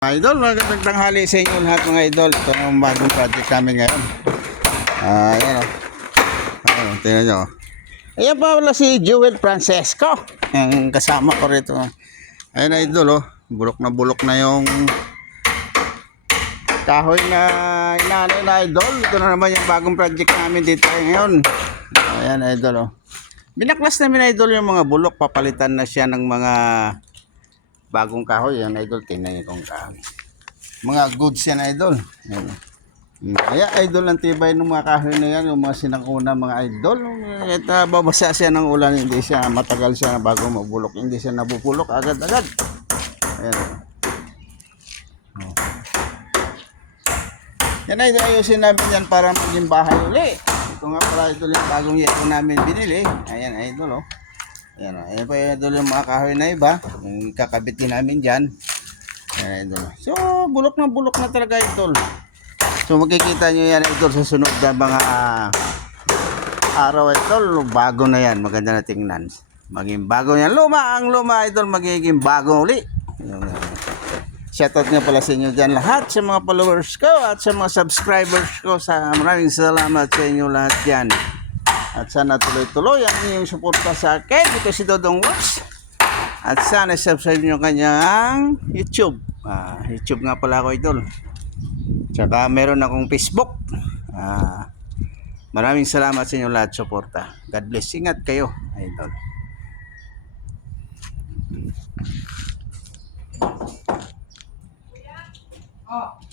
Idol, magandang tanghali sa inyo lahat mga idol. Ito ang bagong project namin ngayon. Ayan o. Tingnan nyo. Ayan pa wala si Jewel Francesco. Ang kasama ko rito. Ayan idol o. Bulok na yung kahoy na inanay na idol. Ito na naman yung bagong project namin dito ngayon. Ayan idol o. Binaklas namin idol yung mga bulok. Papalitan na siya ng mga bagong kahoy. Yan idol, tingnan niyo kung kahoy. Mga goods yan idol. Kaya idol ang tibay ng mga kahoy na yan, yung mga sinanguna mga idol. At babasa siya ng ulan, hindi siya matagal siya bago mabulok, hindi siya nabubulok agad-agad. Ayan. Yan idol, ayusin namin yan para maging bahay uli. Ito nga pala idol yung bagong yeto namin binili. Ayan idol oh. Ayan, ayan pa yung idol yung mga kahoy na iba. Yung kakabitin namin dyan. Ayan idol. So, bulok na talaga idol. So, makikita nyo yan idol sa sunod na mga araw idol. Bago na yan. Maganda na tingnan. Maging bago yan. Ang luma idol. Magiging bago uli. Shoutout nga pala sa inyo dyan lahat. Sa mga followers ko at sa mga subscribers ko. Maraming salamat sa inyo lahat dyan. At sana tuloy-tuloy ang inyong suporta sa akin. Ito si Dodong Works. At sana subscribe nyo kanyang YouTube. YouTube nga pala ako idol. Tsaka meron akong Facebook. Maraming salamat sa inyo lahat suporta. God bless. Ingat kayo idol. Oh.